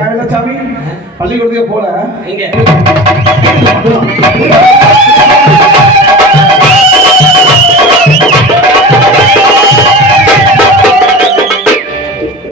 சாமி சாமி பள்ளிக்கூடத்துக்கே போல எங்க